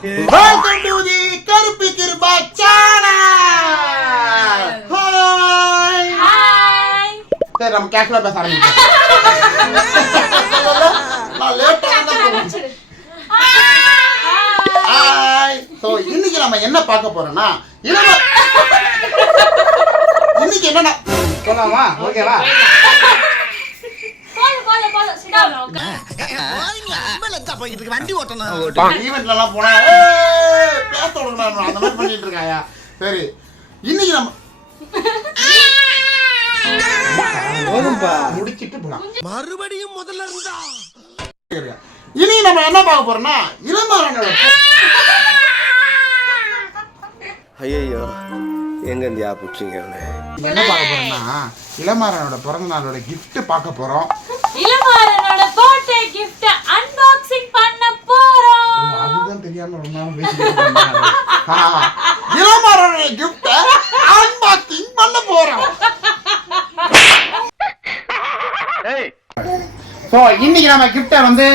Welcome to the Karupi Kirba channel. Hi. சரி நம்ம கேஷ்ல பேச ஆரம்பிச்சோம். நான் லேட்டா வந்தேன். ஹாய். சோ இன்னைக்கு நம்ம என்ன பார்க்க போறோம்னா இன்னைக்கு என்னன்னா சொல்லலாமா? ஓகேவா? வண்டி ஓட்டணும் ஈவென்ட்லாம் போனா பேச விடணும் அந்த மாதிரி பண்ணிட்டு இருக்காயா. சரி இன்னைக்கு நம்ம முடிச்சிட்டு போலாம் மறுபடியும் முதல்ல இருந்தா. இன்னைக்கு நம்ம என்ன பார்க்க போறோம்னா இளமாறனோட ஐயோ எங்க இந்தியா புடிச்சிங்க என்ன பார்க்க போறோம்னா இளமாறனோட பிறந்த நாளோட கிஃப்ட் பார்க்க போறோம். இளமாறனோட பர்த்டே கிஃப்ட் அன்பாக்சிங் பண்ண போறோம். அதுதான் தெரியாம ரொம்ப நாள் பேசிட்டு இருக்கேன். இளமாறனோட கிஃப்ட் அன்பாக்சிங் பண்ண போறோம். சோ இன்னைக்கு நம்ம கிஃப்ட வந்து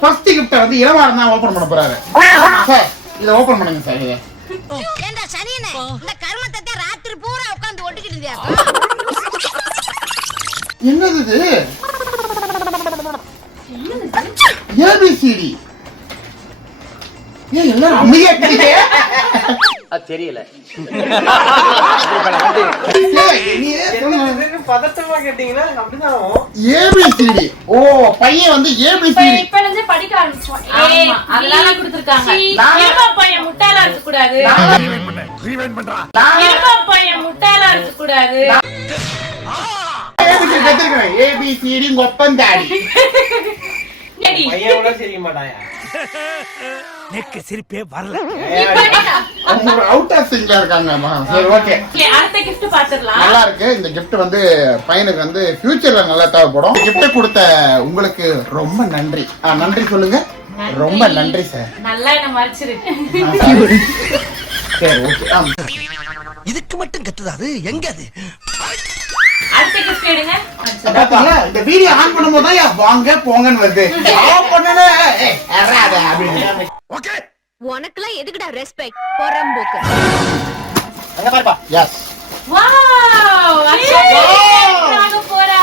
ஃபர்ஸ்ட் கிஃப்ட வந்து இளமாறன் தான் ஓபன் பண்ண போறாரு. சார் இத ஓபன் பண்ணுங்க சார். இத ஏண்டா சனியனே இந்த கர்மத்தை ராத்திரி பூரா உட்கார்ந்து ஒட்டிக்கிட்டு இருந்தியா? என்னது இது? ஏபிசிடி. ஏய் எல்லாரும் அமைதியா இருக்கீங்க. அது தெரியல. பதட்டமா கேட்டீங்கன்னா அப்படிதான். ஏபிசிடி. ஓ பையன் வந்து ஏபிசிடி இப்ப இருந்து படிக்க ஆரம்பிச்சோம். அதனால கொடுத்திருக்காங்க. இருமா பையன் முட்டாளா இருக்க கூடாது. இருமா பையன் முட்டாளா இருக்க கூடாது. ஏபிசிடி கத்துக்கிறேன். ஏபிசிடி ஒப்பந்தாடி. பையனோட தெரிய மாட்டாயா? நெக்கு சிரிப்பே வரல. அவங்க ஒரு அவுட் ஆஃப் சிங்ல இருக்காங்க. சரி ஓகே. அடுத்த gift பாத்துறலாம். நல்லா இருக்கு. இந்த gift வந்து பையனுக்கு வந்து ஃபியூச்சர்ல நல்லா தேவைப்படும். gift கொடுத்த உங்களுக்கு ரொம்ப நன்றி. நன்றி சொல்லுங்க. ரொம்ப நன்றி சார். நல்லா என்ன மறைச்சிரு. சரி ஓகே. இதுக்கு மட்டும் கத்துதா அது? எங்க அது? அடுத்த gift எடுங்க. பாத்தீங்களா இந்த வீடியோ ஆன் பண்ணும்போது தான் வாங்க போங்கன்னு வருது. ஆஃப் பண்ணல அறாத அப்படி. ஓகே. உனக்குலாம் எதுக்குடா ரெஸ்பெக்ட்? பொறம்போக்கு. அங்க பாருப்பா. எஸ். வாவ்! அச்சா போறா.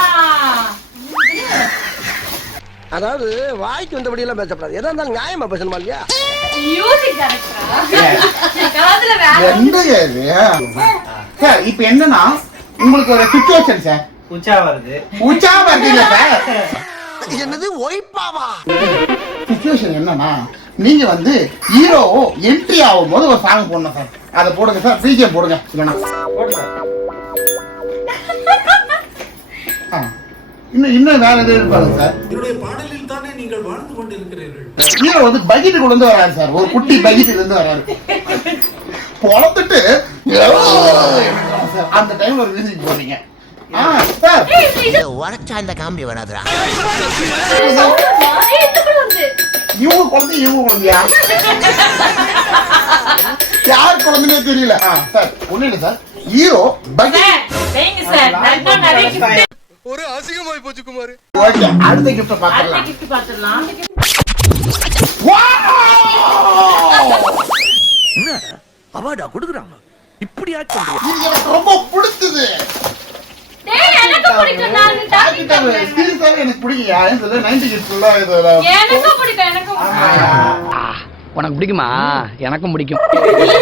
அதாவது வாய்க்கு வந்தபடி எல்லாம் பேசப்படாது. எதா இருந்தாலும் நியாயமா பேசணுமா இல்லையா? மியூசிக் டைரக்டரா? காதுல வேற என்னங்க இது? சார் இப்போ என்னன்னா உங்களுக்கு ஒரு சிச்சுவேஷன் சார். உச்சா வருது. உச்சா வருது இல்ல சார். என்னது ஒய்பாவா? சிச்சுவேஷன் என்னன்னா நீங்க வந்து ஹீரோ என்ட்ரி ஆகும்போது ஒரு சாங் போடணும் சார். அதை போடுங்க சார். பிஜிஎம் போடுங்க. இல்லைன்னா இன்னும் வேற எதுவும் இருப்பாங்க சார். என்னுடைய பாடலில் தானே நீங்கள் வாழ்ந்து கொண்டிருக்கிறீர்கள். ஹீரோ வந்து பக்கெட் கொண்டு வந்து வராரு சார். ஒரு குட்டி பக்கெட் இருந்து வராரு. பொளந்துட்டு அந்த டைம்ல ஒரு மியூசிக் போடுறீங்க. சார் உரைச்சா இந்த காமெடி வராதுடா. இவங்க குழந்தையா யார் குழந்தைனே தெரியல. சார் ஒண்ணு இல்ல சார். ஹீரோ ஒரு அசிங்கமாய் போச்சு குமார். ஓகே அடுத்த கிஃப்ட் பாத்துறலாம். அடுத்த gift பாத்துறலாம். என்ன அவார்டா கொடுக்குறாங்க? இப்படி ஆச்சு இது எனக்கு ரொம்ப பிடிச்சது. டேய் எனக்கு பிடிக்கும். நான் டாபிக் பண்றேன். சீரியஸாவே எனக்கு பிடிக்கும். யாரும் சொல்ல 90 கிட்ஸ்ல இது எனக்கு பிடிக்கும். எனக்கு உனக்கு பிடிக்குமா? எனக்கும் பிடிக்கும். இல்ல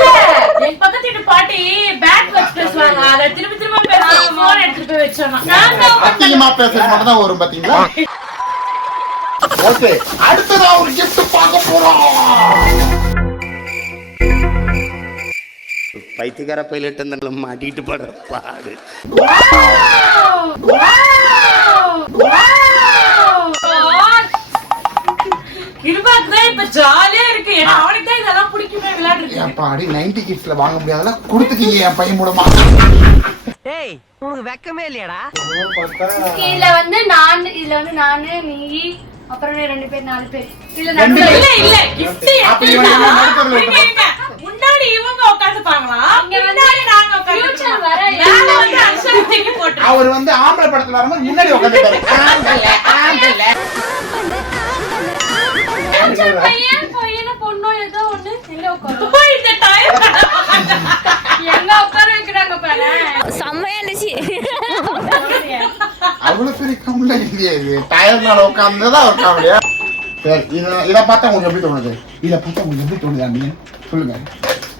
என் பக்கத்து வீட்டு பாட்டி பேக் வச்சு பேசுவாங்க. அத திருப்பி திருப்பி பேசுவாங்க. போன் எடுத்துட்டு போய் வச்சோம். நான் தான் அத்தியமா பேசுறது மட்டும் தான் வரும் பாத்தீங்களா? ஓகே அடுத்ததா ஒரு gift பார்க்க போறோம். பைத்தியக்கார பைலட் அந்த மாட்டிட்டு படுற பாடு. கிருபாக்கு இப்ப ஜாலியா இருக்கு. ஏன்னா அவனுக்கு தான் இதெல்லாம் பிடிக்குமே விளையாடுறது. ஏப்பாடி 90 கிட்ஸ்ல வாங்க முடியாதெல்லாம் கொடுத்துட்டீங்க என் பையன் மூலமா. டேய் உங்களுக்கு வெக்கமே இல்லையாடா? இதுல வந்து நானு நீ அப்புறம் 2 பேர் 4 பேர். இல்ல ரெண்டு பேர். இல்ல இல்ல gift அப்ப இவன் என்ன நடுத்தரல விட்டுருப்பான். முன்னாடி இவங்க உட்கார்ந்துப்பாங்களா? இங்க வந்து நாங்க ஃபியூச்சர் வர நாங்க வந்து அக்ஷரத்துக்கு போட்டு அவர் வந்து ஆம்பளை படத்துல வரும்போது முன்னாடி உட்கார்ந்துட்டாரு. ஆம்பளை பையன் பையன பொண்ணோ ஏதோ ஒண்ணு உட்காரு இந்த டைம் எங்க உட்கார வைக்கிறாங்க பாரு செம்மையா இருந்துச்சு அவ்வளவு பெரிய கம்ல இல்லையே இது டயர்னால உட்கார்ந்ததா ஒரு காமெடியா. சரி இதை பார்த்தா உங்களுக்கு எப்படி தோணுது? இதை பார்த்தா உங்களுக்கு எப்படி தோணுதா? நீங்க சொல்லுங்க.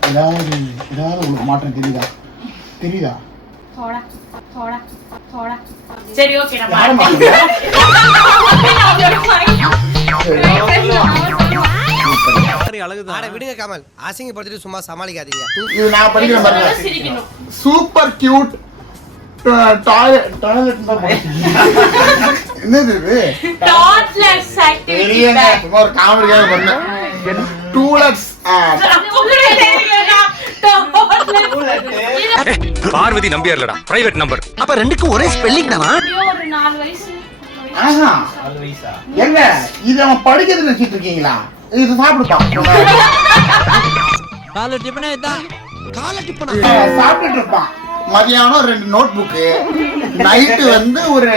ஏதாவது உங்களுக்கு மாற்றம் தெரியுதா? போடா போடா போடா சரி ஓகே நம்ம யாரும் ஆட விடுங்க கமல், அசிங்கப்படுத்திட்டு சும்மா சமாளிக்காதீங்க. இது நான் படிக்கிறேன் பாருங்க. சிரிக்கணும். சூப்பர் கியூட் டாய்லெட் தான் என்னது இது? டாட்லர்ஸ் பெரியங்க ஆக்டிவிட்டி சும்மா ஒரு காமெடியாக பண்ணேன். டூலெட்ஸ் பார்வதி நம்பியார்லடா பிரைவேட் நம்பர். அப்ப ரெண்டுக்கும் ஒரே ஸ்பெல்லிங் தானா? ஒரு 4 வயசு ஆஹா 4 வயசா? எங்க இது அவன் படிக்கிறது நினைச்சிட்டு இருக்கீங்களா? இது சாப்பிடுப்பா. காலை டிபனே தான். காலை டிபனா சாப்பிட்டுட்டு இருப்பான். மதியானம் 2 நோட் புக்கு, நைட்டு வந்து ஒரு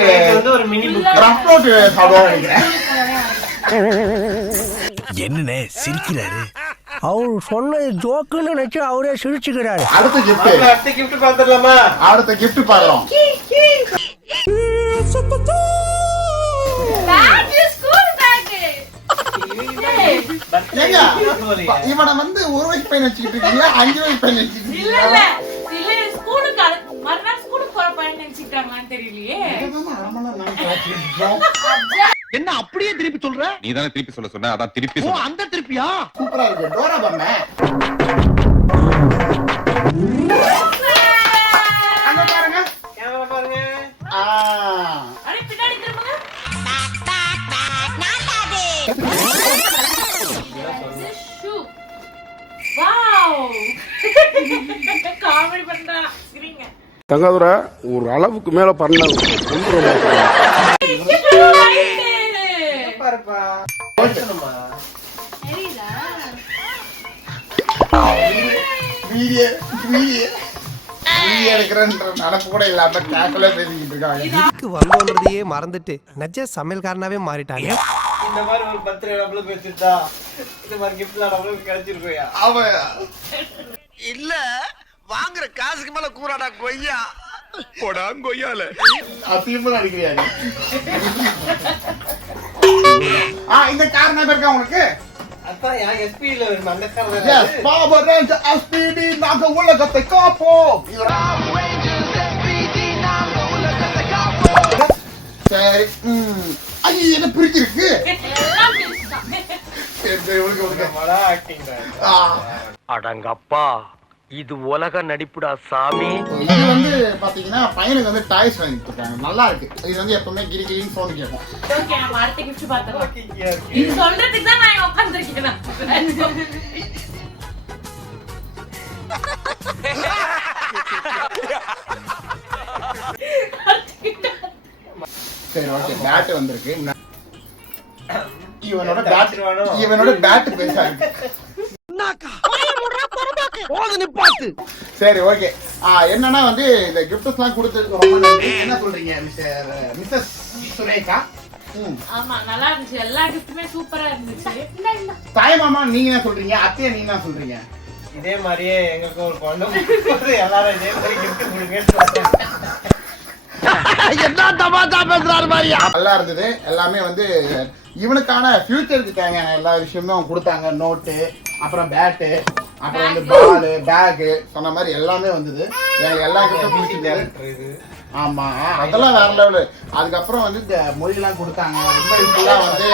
ஒரு மினி புக். ரஃப் நோட் சாப்பிடுவான்னு நினைக்கிறேன். என்னனே சிரிக்கிறாரு? அவர் சொன்னது ஜோக்குன்னு நினைச்சு அவரே சிரிச்சுக்கிறாரு. அடுத்த gift. அடுத்த கிஃப்ட் பாத்துடலாமா? அடுத்த gift பார்க்கலாம். பேக் ஸ்கூல் பேக் ஏங்க இவனை வந்து 1 வயசு பையன் வச்சுக்கிட்டு இருக்கீங்களா 5 வயசு பையன் வச்சுக்கிட்டு இல்ல இருக்கீங்களா? இல்ல இல்ல ஸ்கூலுக்கு மறுநாள் ஸ்கூலுக்கு போற பையன் நினைச்சிட்டாங்களான்னு தெரியலையே. என்ன அப்படியே திருப்பி சொல்ற? நீ தானே திருப்பி சொல்ல சொன்ன, அதான் திருப்பி ஓ அந்த திருப்பியா? சூப்பரா இருக்கு. டோரா பண்ண அங்க பாருங்க. கேமரா பாருங்க. அடே பின்னாடி திரும்புங்க. ஷூ வாவ் காமெடி பண்றா சரிங்க. தங்காதுரை ஒரு அளவுக்கு மேல பண்ண பாருப்பா. தெரியுதா வீடியோ எடுக்கிறன்ற நினப்பு கூட இல்லாம கேக்கல பேசிக்கிட்டு இருக்காங்க. இதுக்கு வந்தோன்றதையே மறந்துட்டு நஜ சமையல்காரனாவே மாறிட்டாங்க. இந்த மாதிரி ஒரு 10 டபுள் வச்சிருந்தா இந்த மாதிரி கிஃப்ட்லாம் நம்மளுக்கு கிடைச்சிருக்கோயா? அவன் இல்ல வாங்குற காசுக்கு மேல கூறாடா கொய்யா. போடா கொய்யால. அசிங்கமா நடிக்கிறியா நீ? இந்த கார் நம்பர் இருக்கா உங்களுக்கு? அதான் யா எஸ்பில ஒரு மண்டக்காரர். Yes, Power Ranger SPD நாங்க உலகத்தை காப்போம். சரி ஐயோ என்ன பிரிச்சிருக்கு. எல்லாம் பேசிட்டான். சரி சரி உனக்கு மடா ஆக்டிங் தான். அடங்கப்பா இது உலக நடிப்புடா சாமி. இது வந்து பாத்தீங்கன்னா பையனுக்கு வந்து டாய்ஸ் வாங்கிட்டு இருக்காங்க. நல்லா இருக்கு. இது வந்து எப்பவுமே கிரி கிரின்னு சவுண்ட் கேட்கும். ஓகே நம்ம அடுத்த கிஃப்ட் பார்த்தலாம். ஓகே. இது சொல்றதுக்கு தான் நான் உட்கார்ந்திருக்கேன். சரி ஓகே பேட் வந்திருக்கு. இவனோட பேட் பேசாது. சரி ஓகே என்னன்னா வந்து இந்த கிஃப்ட்ஸ் எல்லாம் கொடுத்ததுக்கு ரொம்ப நன்றி. என்ன சொல்றீங்க மிஸ்ஸஸ் சுரேகா? ஆமா நல்லா இருந்துச்சு. எல்லா கிஃப்ட்டுமே சூப்பரா இருந்துச்சு. தாய் மாமா நீங்க என்ன சொல்றீங்க? அத்தையா நீங்க என்ன சொல்றீங்க? இதே மாதிரியே எங்களுக்கு ஒரு பொண்ணு எல்லாரும் இதே மாதிரி கிஃப்ட் கொடுங்க. என்ன தமாஷா பேசுறாரு மாதிரியா? நல்லா இருந்தது. எல்லாமே வந்து இவனுக்கான ஃபியூச்சருக்கு தேவையான எல்லா விஷயமும் அவங்க கொடுத்தாங்க. நோட்டு, அப்புறம் பேட்டு, அப்புறம் வந்து பால், பேகு சொன்ன மாதிரி எல்லாமே வந்தது. எனக்கு எல்லா கிஃப்டும் பிடிச்சிருந்தது. ஆமா அதெல்லாம் வேற லெவலு. அதுக்கப்புறம் வந்து இந்த மொழியெல்லாம் கொடுத்தாங்க. ரொம்ப யூஸ்ஃபுல்லா வந்து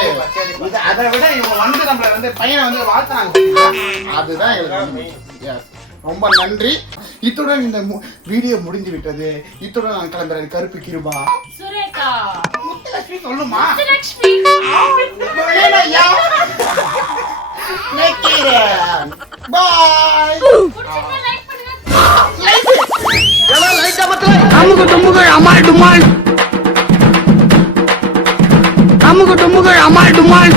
இது அதை விட இவங்க வந்து நம்மள வந்து பையனை வந்து வாழ்த்தாங்க. அதுதான் எங்களுக்கு ரொம்ப நன்றி. இத்துடன் இந்த வீடியோ முடிஞ்சு விட்டது. இத்துடன் நான் கிளம்புறேன். கருப்பு கிருபா சுரேகா முத்துலட்சுமி சொல்லுமா? முத்துலட்சுமி பாய். லைக் பண்ணுங்க. அமுகு டுமுகு அமால் டுமால். அமுகு டுமுகு அமால் டுமால்.